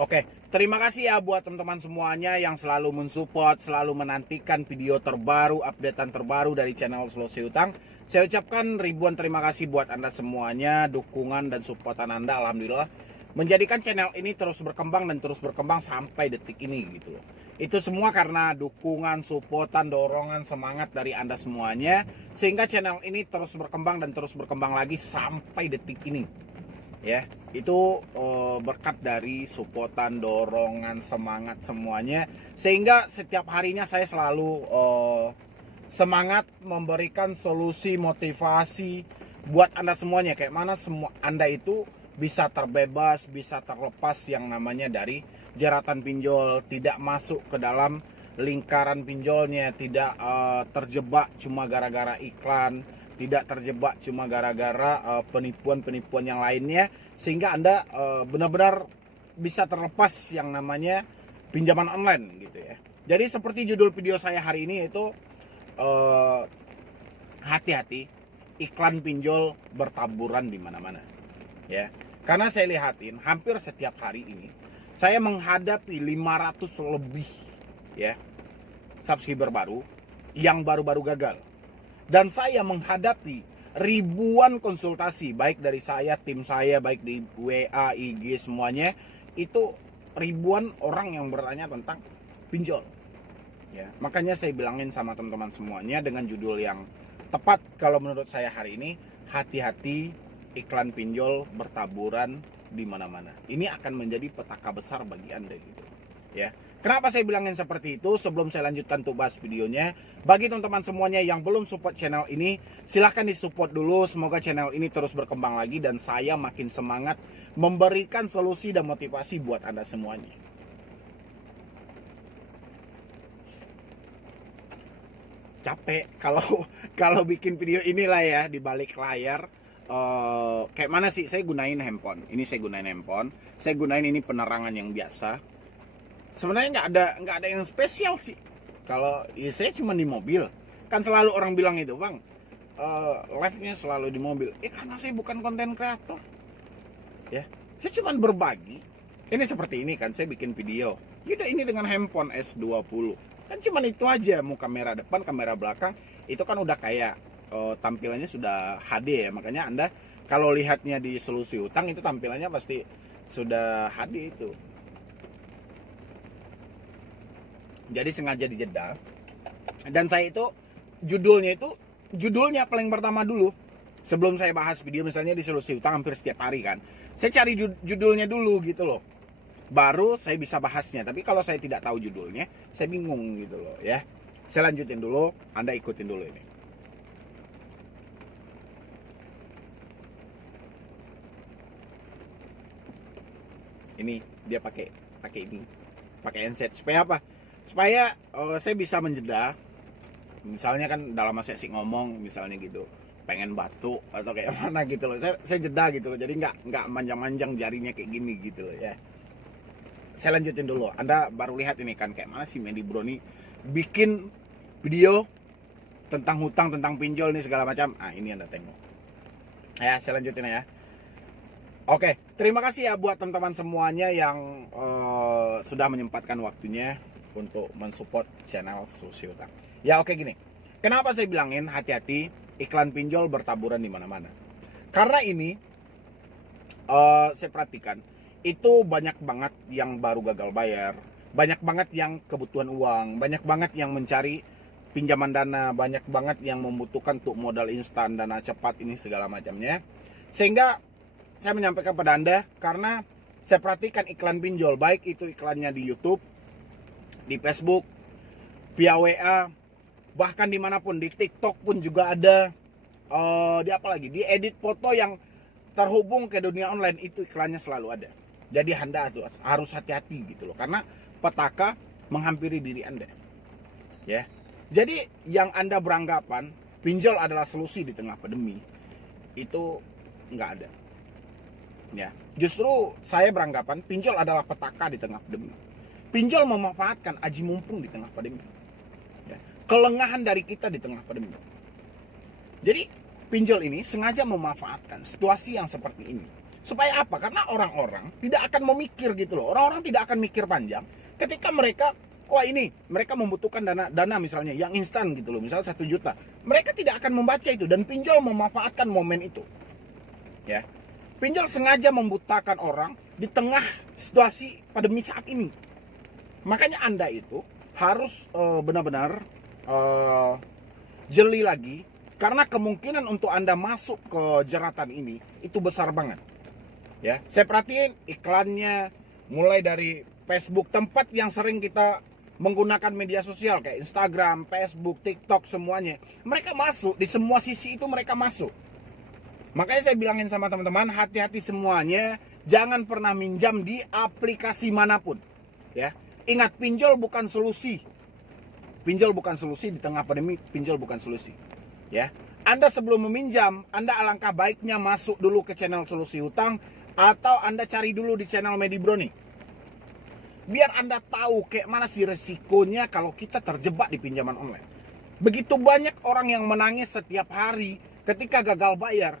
Oke, terima kasih ya buat teman-teman semuanya yang selalu mensupport, selalu menantikan video terbaru, updatean terbaru dari channel Solusi Utang. Saya ucapkan ribuan terima kasih buat Anda semuanya, dukungan dan supportan Anda, alhamdulillah menjadikan channel ini terus berkembang dan terus berkembang sampai detik ini gitu loh. Itu semua karena dukungan, supportan, dorongan, semangat dari Anda semuanya, sehingga channel ini terus berkembang dan terus berkembang lagi sampai detik ini. Ya, itu berkat dari supportan, dorongan, semangat semuanya, sehingga setiap harinya saya selalu semangat memberikan solusi, motivasi buat Anda semuanya, kayak mana semua Anda itu bisa terbebas, bisa terlepas yang namanya dari jeratan pinjol, tidak masuk ke dalam lingkaran pinjolnya, tidak terjebak cuma gara-gara iklan, tidak terjebak cuma gara-gara penipuan-penipuan yang lainnya, sehingga Anda benar-benar bisa terlepas yang namanya pinjaman online gitu ya. Jadi seperti judul video saya hari ini itu hati-hati, iklan pinjol bertaburan di mana-mana ya. Karena saya lihatin hampir setiap hari ini saya menghadapi 500 lebih ya subscriber baru yang baru-baru gagal. Dan saya menghadapi ribuan konsultasi, baik dari saya, tim saya, baik di WA, IG, semuanya. Itu ribuan orang yang bertanya tentang pinjol. Ya, makanya saya bilangin sama teman-teman semuanya dengan judul yang tepat kalau menurut saya hari ini, hati-hati, iklan pinjol bertaburan di mana-mana. Ini akan menjadi petaka besar bagi Anda gitu. Ya. Kenapa saya bilangin seperti itu? Sebelum saya lanjutkan untuk bahas videonya, bagi teman-teman semuanya yang belum support channel ini, silahkan disupport dulu. Semoga channel ini terus berkembang lagi dan saya makin semangat memberikan solusi dan motivasi buat Anda semuanya. Capek kalau bikin video inilah ya di balik layar. Kayak mana sih? Saya gunain handphone. Ini saya gunain handphone. Saya gunain ini penerangan yang biasa. Sebenarnya nggak ada yang spesial sih. Kalau ya saya cuma di mobil. Kan selalu orang bilang itu, Bang, live-nya selalu di mobil. Karena saya bukan konten kreator. Ya, saya cuma berbagi. Ini seperti ini kan, saya bikin video. Yaudah, ini dengan handphone S20. Kan cuma itu aja, mau kamera depan, kamera belakang. Itu kan udah kayak tampilannya sudah HD ya. Makanya Anda kalau lihatnya di Solusi Utang itu tampilannya pasti sudah HD itu. Jadi sengaja dijeda. Dan saya itu judulnya paling pertama dulu. Sebelum saya bahas video misalnya di Solusi Utang hampir setiap hari kan, saya cari judulnya dulu gitu loh. Baru saya bisa bahasnya. Tapi kalau saya tidak tahu judulnya, saya bingung gitu loh ya. Saya lanjutin dulu, Anda ikutin dulu ini. Ini dia pakai ini. Pakai handset supaya apa? Supaya saya bisa menjeda. Misalnya kan dalam sesi ngomong misalnya gitu, pengen batuk atau kayak mana gitu loh, saya jeda gitu loh, jadi nggak manjang-manjang jarinya kayak gini gitu loh ya. Saya lanjutin dulu, Anda baru lihat ini kan kayak mana sih Mendy Bro nih bikin video tentang hutang, tentang pinjol nih segala macam. Ini Anda tengok ya. Saya lanjutin ya. Oke, terima kasih ya buat teman-teman semuanya yang sudah menyempatkan waktunya untuk mensupport channel Solusi Utang. Ya oke gini, kenapa saya bilangin hati-hati iklan pinjol bertaburan di mana-mana? Karena ini saya perhatikan itu banyak banget yang baru gagal bayar, banyak banget yang kebutuhan uang, banyak banget yang mencari pinjaman dana, banyak banget yang membutuhkan untuk modal instan, dana cepat ini segala macamnya. Sehingga saya menyampaikan pada Anda karena saya perhatikan iklan pinjol, baik itu iklannya di YouTube, di Facebook, via WA, bahkan dimanapun, di TikTok pun juga ada, di apa lagi, di edit foto yang terhubung ke dunia online itu iklannya selalu ada. Jadi Anda harus hati-hati gitu loh, karena petaka menghampiri diri Anda. Ya, jadi yang Anda beranggapan pinjol adalah solusi di tengah pandemi itu nggak ada. Ya, justru saya beranggapan pinjol adalah petaka di tengah pandemi. Pinjol memanfaatkan aji mumpung di tengah pandemi. Ya, kelengahan dari kita di tengah pandemi. Jadi pinjol ini sengaja memanfaatkan situasi yang seperti ini Supaya apa? Karena orang-orang tidak akan memikir gitu loh. Orang-orang tidak akan mikir panjang ketika mereka, wah ini mereka membutuhkan dana misalnya yang instan gitu loh, misalnya 1 juta. Mereka tidak akan membaca itu, dan pinjol memanfaatkan momen itu. Ya. Pinjol sengaja membutakan orang di tengah situasi pandemi saat ini. Makanya Anda itu harus benar-benar jeli lagi, karena kemungkinan untuk Anda masuk ke jeratan ini itu besar banget. Ya, saya perhatiin iklannya mulai dari Facebook, tempat yang sering kita menggunakan media sosial kayak Instagram, Facebook, TikTok, semuanya. Mereka masuk di semua sisi itu, mereka masuk. Makanya saya bilangin sama teman-teman, hati-hati semuanya, jangan pernah minjam di aplikasi manapun. Ya, ingat, pinjol bukan solusi. Pinjol bukan solusi di tengah pandemi, pinjol bukan solusi. Ya, Anda sebelum meminjam, Anda alangkah baiknya masuk dulu ke channel Solusi Hutang, atau Anda cari dulu di channel Medibro nih. Biar Anda tahu kayak mana sih resikonya kalau kita terjebak di pinjaman online. Begitu banyak orang yang menangis setiap hari ketika gagal bayar.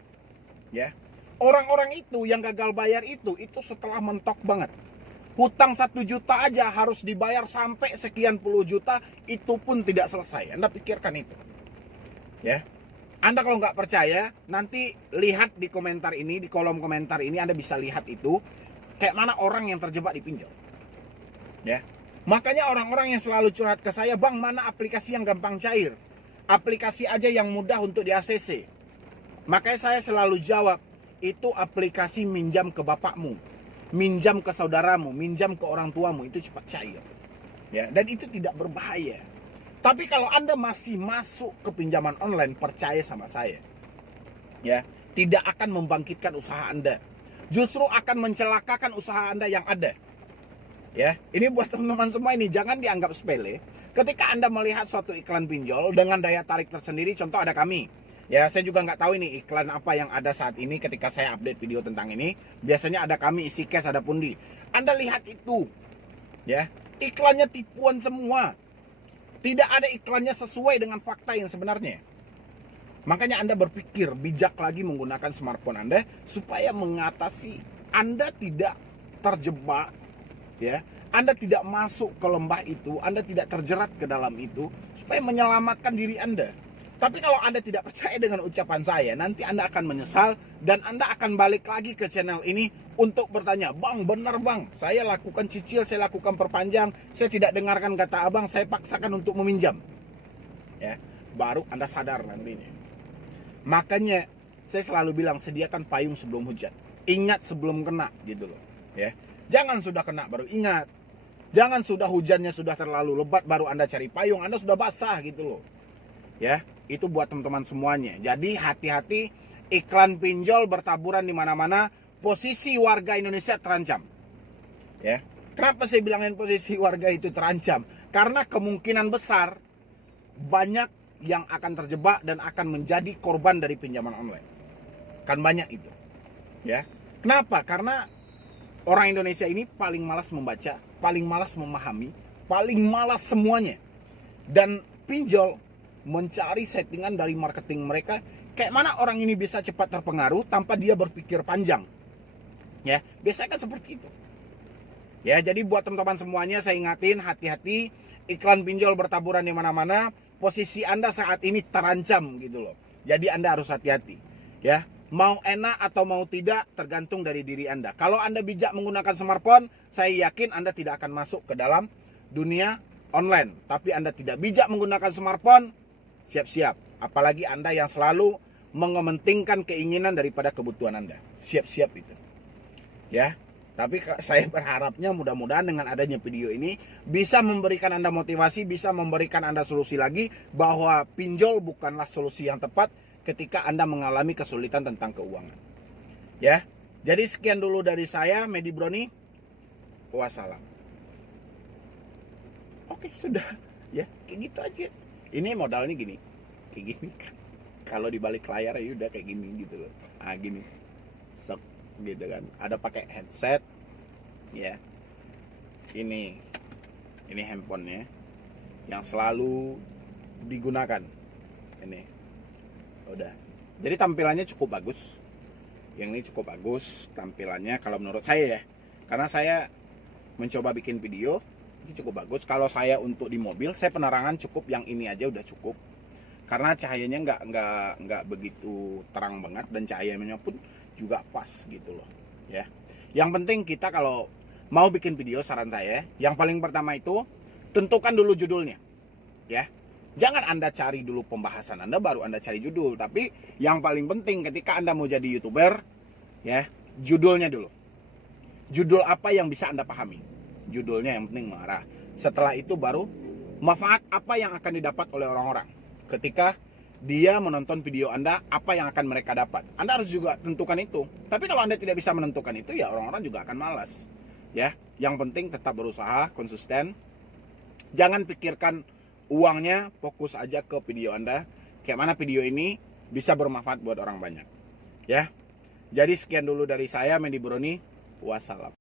Ya, orang-orang itu yang gagal bayar itu setelah mentok banget. Hutang 1 juta aja harus dibayar sampai sekian puluh juta, itu pun tidak selesai. Anda pikirkan itu. Ya, Anda kalau nggak percaya, nanti lihat di komentar ini, di kolom komentar ini Anda bisa lihat itu kayak mana orang yang terjebak di pinjol. Ya, makanya orang-orang yang selalu curhat ke saya, bang, mana aplikasi yang gampang cair, aplikasi aja yang mudah untuk di ACC. Makanya saya selalu jawab, itu aplikasi minjam ke bapakmu, minjam ke saudaramu, minjam ke orang tuamu, itu cepat cair. Ya, dan itu tidak berbahaya. Tapi kalau Anda masih masuk ke pinjaman online, percaya sama saya, ya, tidak akan membangkitkan usaha Anda. Justru akan mencelakakan usaha Anda yang ada. Ya, ini buat teman-teman semua ini, jangan dianggap sepele. Ketika Anda melihat suatu iklan pinjol dengan daya tarik tersendiri, contoh ada kami. Ya, saya juga nggak tahu ini iklan apa yang ada saat ini ketika saya update video tentang ini. Biasanya ada kami, isi cash, ada pundi. Anda lihat itu, ya, iklannya tipuan semua. Tidak ada iklannya sesuai dengan fakta yang sebenarnya. Makanya Anda berpikir bijak lagi menggunakan smartphone Anda supaya mengatasi Anda tidak terjebak, ya. Anda tidak masuk ke lembah itu, Anda tidak terjerat ke dalam itu, supaya menyelamatkan diri Anda. Tapi kalau Anda tidak percaya dengan ucapan saya, nanti Anda akan menyesal dan Anda akan balik lagi ke channel ini untuk bertanya, bang, benar bang, saya lakukan cicil, saya lakukan perpanjang, saya tidak dengarkan kata abang, saya paksakan untuk meminjam. Ya, baru Anda sadar nantinya. Makanya saya selalu bilang, sediakan payung sebelum hujan. Ingat sebelum kena gitu loh. Ya, jangan sudah kena baru ingat. Jangan sudah hujannya sudah terlalu lebat baru Anda cari payung, Anda sudah basah gitu loh. Ya, itu buat teman-teman semuanya. Jadi hati-hati, iklan pinjol bertaburan di mana-mana, posisi warga Indonesia terancam. Ya. Kenapa saya bilangin posisi warga itu terancam? Karena kemungkinan besar banyak yang akan terjebak dan akan menjadi korban dari pinjaman online. Kan banyak itu. Ya. Kenapa? Karena orang Indonesia ini paling malas membaca, paling malas memahami, paling malas semuanya. Dan pinjol mencari settingan dari marketing mereka, kayak mana orang ini bisa cepat terpengaruh tanpa dia berpikir panjang. Ya, biasanya kan seperti itu. Ya, jadi buat teman-teman semuanya saya ingatin, hati-hati, iklan pinjol bertaburan di mana-mana, posisi Anda saat ini terancam gitu loh. Jadi Anda harus hati-hati. Ya, mau enak atau mau tidak tergantung dari diri Anda. Kalau Anda bijak menggunakan smartphone, saya yakin Anda tidak akan masuk ke dalam dunia online. Tapi Anda tidak bijak menggunakan smartphone, siap-siap. Apalagi Anda yang selalu mengementingkan keinginan daripada kebutuhan Anda. Siap-siap itu. Ya, tapi saya berharapnya mudah-mudahan dengan adanya video ini bisa memberikan Anda motivasi, bisa memberikan Anda solusi lagi bahwa pinjol bukanlah solusi yang tepat ketika Anda mengalami kesulitan tentang keuangan. Ya, jadi sekian dulu dari saya, Medi Broni. Wassalam. Oke, sudah. Ya, kayak gitu aja. Ini modalnya gini, kayak gini kan. Kalau di balik layar ya udah kayak gini gitu loh. Ah gini, sok gitu kan. Ada pakai headset, ya. Ini handphonenya yang selalu digunakan. Ini, udah. Jadi tampilannya cukup bagus, yang ini cukup bagus tampilannya kalau menurut saya ya, karena saya mencoba bikin video ini cukup bagus. Kalau saya untuk di mobil, saya penerangan cukup yang ini aja udah cukup, karena cahayanya nggak begitu terang banget, dan cahayanya pun juga pas gitu loh ya. Yang penting kita kalau mau bikin video, saran saya yang paling pertama itu tentukan dulu judulnya ya. Jangan Anda cari dulu pembahasan Anda baru Anda cari judul, tapi yang paling penting ketika Anda mau jadi YouTuber ya, judulnya dulu. Judul apa yang bisa Anda pahami? Judulnya yang penting mengarah. Setelah itu baru manfaat apa yang akan didapat oleh orang-orang ketika dia menonton video Anda, apa yang akan mereka dapat. Anda harus juga tentukan itu. Tapi kalau Anda tidak bisa menentukan itu, ya orang-orang juga akan malas. Ya, yang penting tetap berusaha, konsisten. Jangan pikirkan uangnya, fokus aja ke video Anda. Kayak mana video ini bisa bermanfaat buat orang banyak. Ya. Jadi sekian dulu dari saya, Mendy Brony. Wassalam.